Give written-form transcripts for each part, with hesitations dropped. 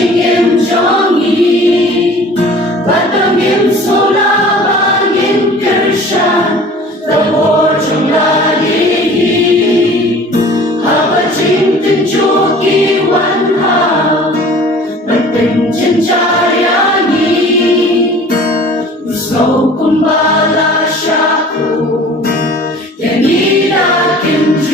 情严重义，把当年所拉把眼根山，在我中拉耶伊，哈巴金灯就给完好，把灯前扎呀你，你手工巴拉沙库，也你那根枝。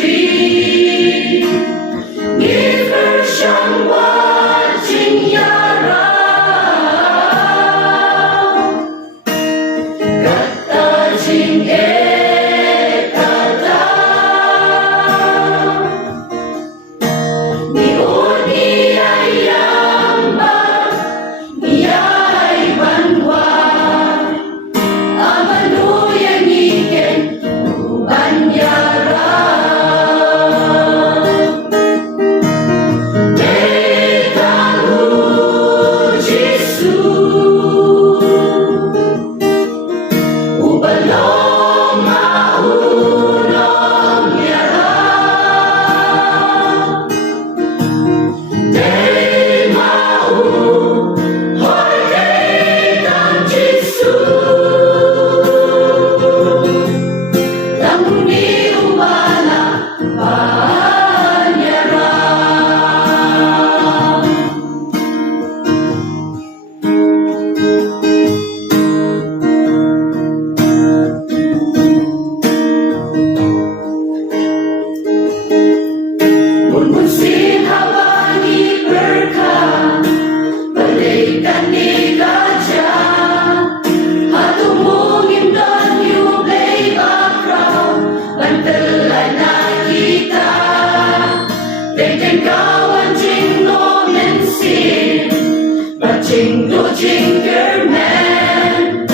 Jing do jingle man,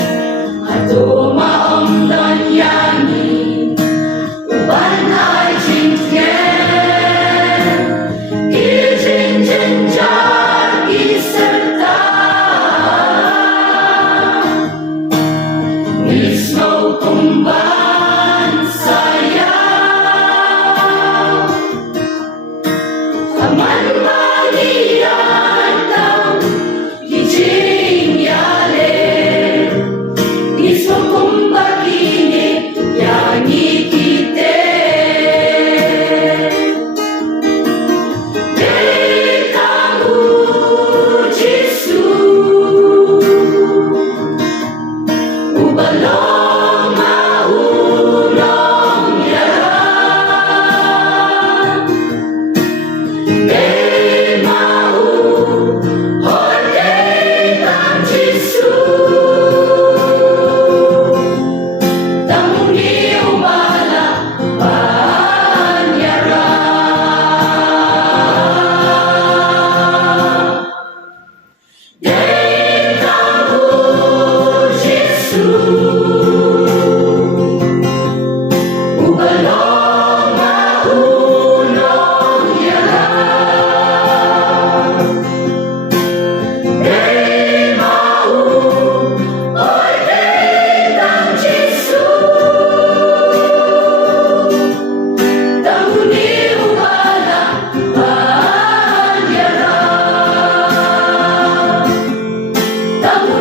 hatu maom don yani, uban hai jing tian, jing jing jar serta, mismo kumban saya, aman malian. Tamu